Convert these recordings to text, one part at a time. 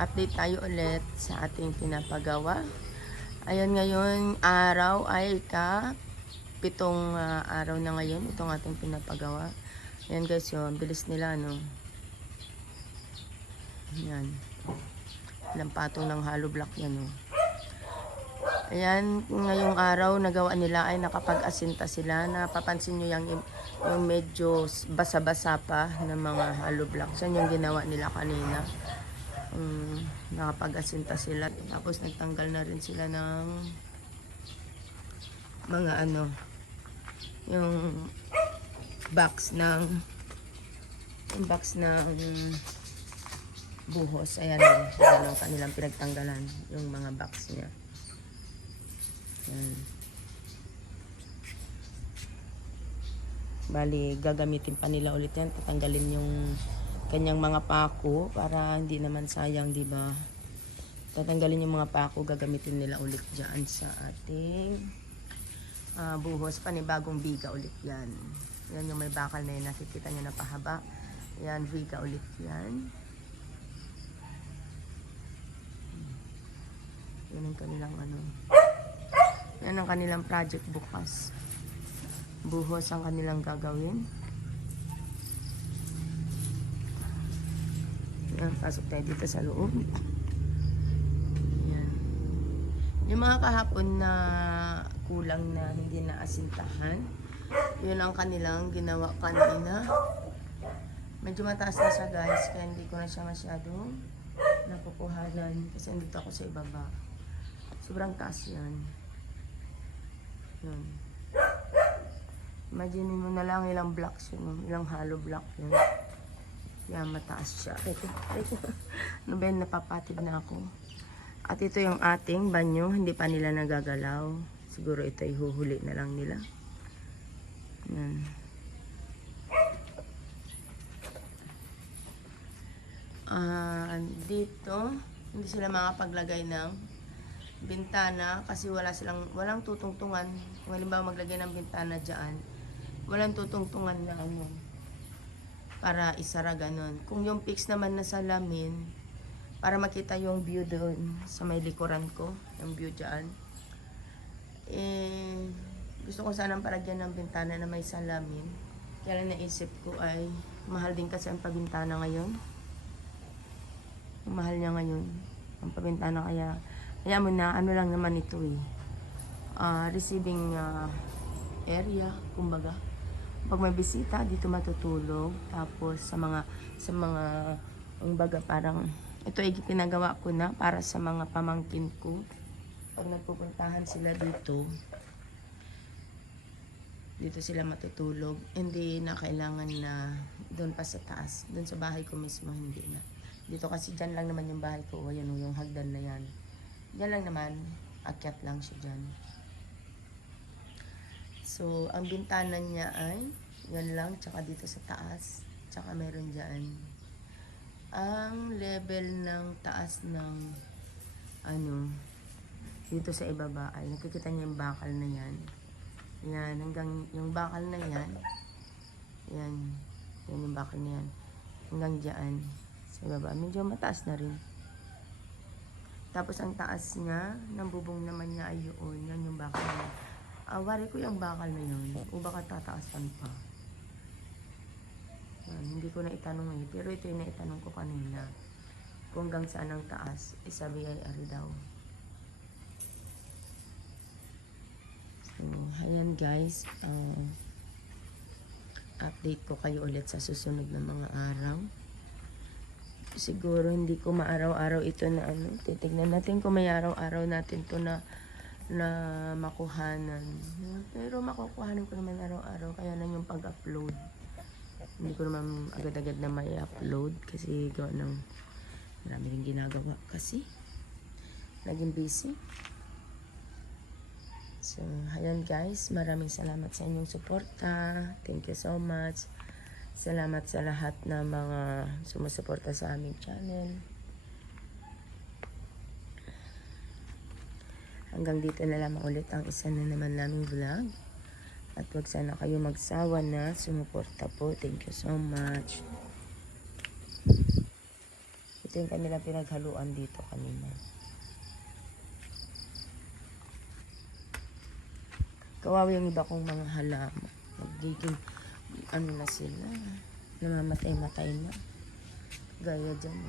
Update tayo ulit sa ating pinapagawa. Ayan, ngayon araw ay pitong araw na ngayon itong ating pinapagawa. Ayan guys, yun, bilis nila, no? Ayan. Ilang patong ng hollow block yan, no? Ayan, ngayong araw nagawa nila ay nakapag-asinta sila. Napapansin nyo yung medyo basa-basa pa ng mga hollow blocks. Yan yung ginawa nila kanina. Nakapag-asinta sila. Tapos nagtanggal na rin sila ng mga yung box ng buhos. Ayan, yan ang kanilang pinagtanggalan, yung mga box niya. Ayan. Bali, gagamitin pa nila ulit yan. Tatanggalin yung kanyang mga pako para hindi naman sayang, di ba? Tatanggalin yung mga pako, gagamitin nila ulit diyan sa ating buhos. Panibagong biga ulit yan. Yan yung may bakal na yun, nakikita nyo na pahaba. Yan, biga ulit yan. Yan ang kanilang yan ang kanilang project bukas. Buhos ang kanilang gagawin. Yan, pasok tayo dito sa loob. Yan. Yung mga kahapon na kulang na hindi na asintahan, yun ang kanilang ginawa kanina. Medyo mataas na siya guys, kaya hindi ko na siya masyadong nakukuhanan kasi andito ako sa ibaba. Sobrang taas yan. Yan. Imagine mo na lang ilang blocks yun, ilang hollow block yun. Yan, mataas siya. Ano ba yun, napapatid na ako. At ito yung ating banyo, hindi pa nila nagagalaw. Siguro ito ay huhuli na lang nila. Yan. Dito, hindi sila makapaglagay ng bintana kasi walang tutungtungan. Kung halimbawa maglagay ng bintana dyan, walang tutungtungan na para isara ganon. Kung yung fix naman na salamin, para makita yung view doon sa may likuran ko, yung view dyan, gusto ko sanang palagyan ng bintana na may salamin. Kaya lang naisip ko ay mahal din kasi ang pabintana ngayon. Ang mahal niya ngayon ang pabintana, kaya mo na lang naman ito receiving area, kumbaga. Pag may bisita, dito matutulog. Tapos sa mga kumbaga parang ito ay pinagawa ko na para sa mga pamangkin ko. Pag nagpupuntahan sila dito sila matutulog. Hindi na kailangan na doon pa sa taas. Doon sa bahay ko mismo, hindi na. Dito kasi dyan lang naman yung bahay ko. Ayan o, yung hagdan na yan. Dyan lang naman. Akyat lang siya dyan. So, ang bintana niya ay yan lang. Tsaka dito sa taas. Tsaka meron dyan. Ang level ng taas ng dito sa ibaba ay nakikita niya yung bakal na yan. Yan, hanggang yung bakal na yan. Yan. Yan yung bakal na yan. Hanggang dyan. Sa ibaba. Medyo mataas na rin. Tapos ang taas niya, ng bubong naman niya ay yun. Yan yung bakal na yan. Wari ko yung bakal na yun. O baka tataasan pa. Yan, hindi ko na itanong pero ito yung naitanong ko kanina. Kung hanggang saan ang taas, sabi ay ari daw. So, ayan guys. Update ko kayo ulit sa susunod na mga araw. Siguro hindi ko maaraw-araw ito na titignan natin kung may araw-araw natin to na makuhanan. Pero makukuhanan ko naman araw-araw, kaya lang yung pag-upload. Hindi ko naman agad-agad na may upload kasi gawa ng marami rin ginagawa kasi. Naging busy. So, ayan guys, maraming salamat sa inyong suporta. Thank you so much. Salamat sa lahat na mga sumusuporta sa aming channel. Hanggang dito na lamang ulit ang isa na naman naming vlog. At huwag sana kayo magsawa na sumuporta po. Thank you so much. Ito yung kanilang pinaghaluan dito kanina. Kawawa yung iba kong mga halaman. Magiging, ano na sila, namamatay-matay na. Gaya dyan,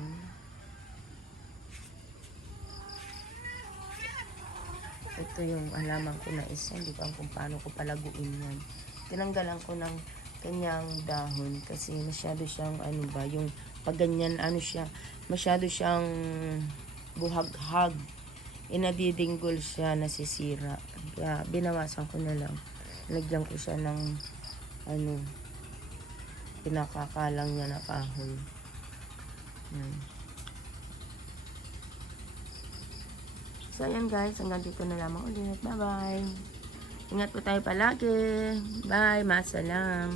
Ito yung halaman ko na isa, hindi ko alam kung paano ko palaguin yan. Tinanggalan ko ng kanyang dahon kasi masyado siyang, ano ba, yung pag ganyan, ano siya, masyado siyang buhaghag. Inadidinggol siya, nasisira. Kaya binawasan ko na lang. Lagyan ko siya ng, ano, pinakakalang niya na kahoy. Yan. So, ayan guys. Hanggang dito na lamang ulit. Bye-bye. Ingat po tayo palagi. Bye. Masalam.